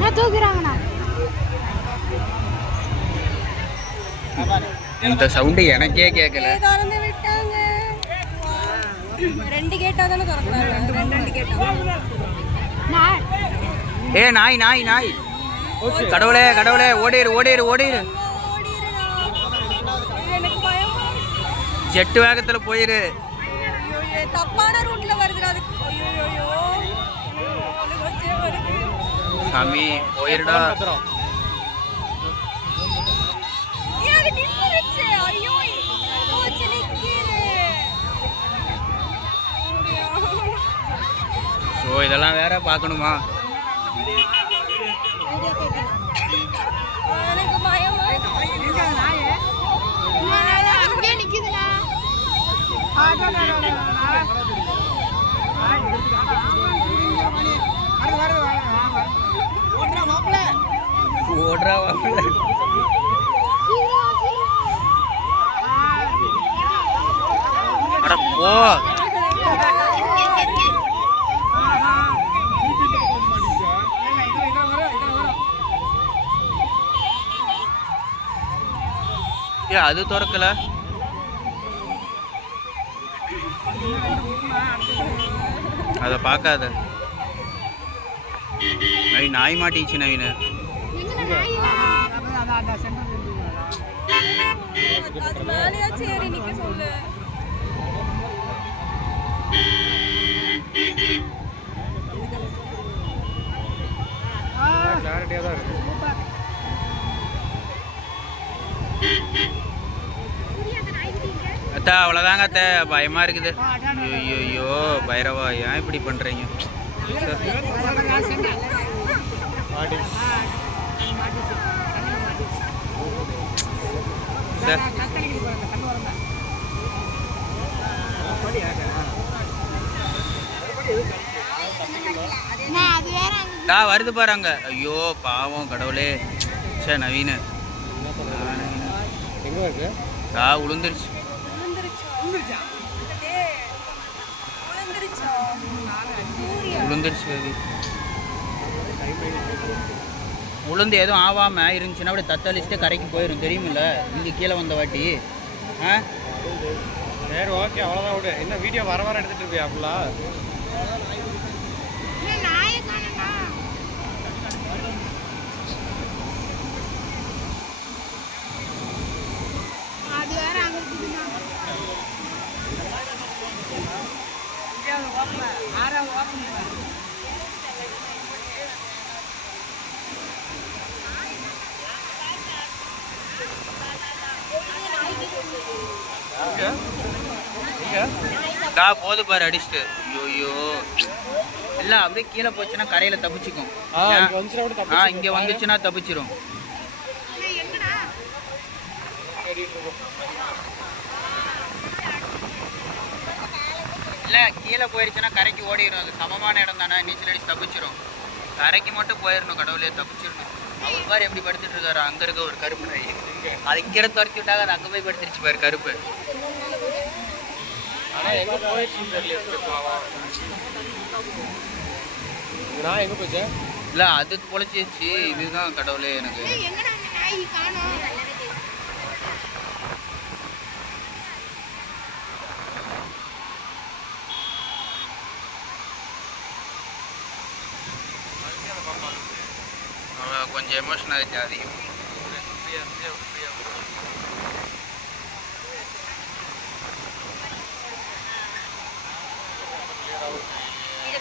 நான் தூக்குறாங்கண்ணா இந்த சவுண்டு எனக்கே கேட்கல திறந்து விட்டாங்க. ரெண்டு கேட்டா தானே திறக்கிறாங்க ரெண்டு ரெண்டு கேட்டா. நான். ஏ நாய் நாய் நாய். கடவுளே கடவுளே ஓடிரு ஓடிரு ஓடிரு. ஜெட்டு வேகத்துல போயிரு. தப்பான ரூட்ல வருதுடா. அது சாமி போயிருடா. ஸோ இதெல்லாம் வேற பார்க்கணுமா? எனக்கு ஏ அது திறக்கல. அதை பார்க்காத. நவீன் நாய் மாட்டிச்சு நவீன. அது நிக்க கிளாரிட்டியாக தான் இருக்கு அத்தா அவ்வளோதாங்க அத்தை. பயமாக இருக்குது. ஐயோ ஐயோ பைரவா ஏன் இப்படி பண்றீங்க? சார் நான் அங்க வருது பாருங்க ஐயோ பாவம் கடவுளே. சே நவீன. எங்க இருக்கு? டா உளுந்துருச்சு. உளுந்து எதுவும் ஆவாம இருந்துச்சுன்னா அப்படியே தத்தளிச்சுட்டு கரைக்கு போயிடும் தெரியுமில்ல? இங்க கீழே வந்த வாட்டி. ஆ? சரி ஓகே அவ்வளோதான் விடு. என்ன வீடியோ வர வர எடுத்துட்டு இருப்பியா அப்படிலாம் இன்னும் நாயை காணோண்ணா அது வேற அங்க இருக்குதுண்ணா டா போது பாரு அடிச்சுட்டு. ஐயோ இல்ல அப்படியே கீழே போச்சுன்னா கரையில தப்பிச்சுக்கும். ஆ இங்க வந்துச்சுன்னா தப்பிச்சிரும். இல்ல கீழே போயிருச்சுன்னா கரைக்கு ஓடிடும் அது சமமான இடம் தானே. நீச்சல் அடிச்சு தப்பிச்சிரும். கரைக்கு மட்டும் போயிடணும் கடவுளே தப்பிச்சிடணும் அவர் பாரு எப்படி படுத்துட்டு இருக்காரு. அங்க இருக்க ஒரு கருப்பு நாய். அது இங்க இருந்து துரத்தி விட்டாங்க அது அங்க போய் படுத்துருச்சு பாரு கருப்பு. ஆனா எங்க போயிடுச்சுன்னு தெரியல நான் எங்க போச்சு? இல்ல அது பொழைச்சிருச்சு. இதுதான் கடவுளே எனக்கு. கொஞ்சம் எமோஷனாலிட்டி அதிகம் இத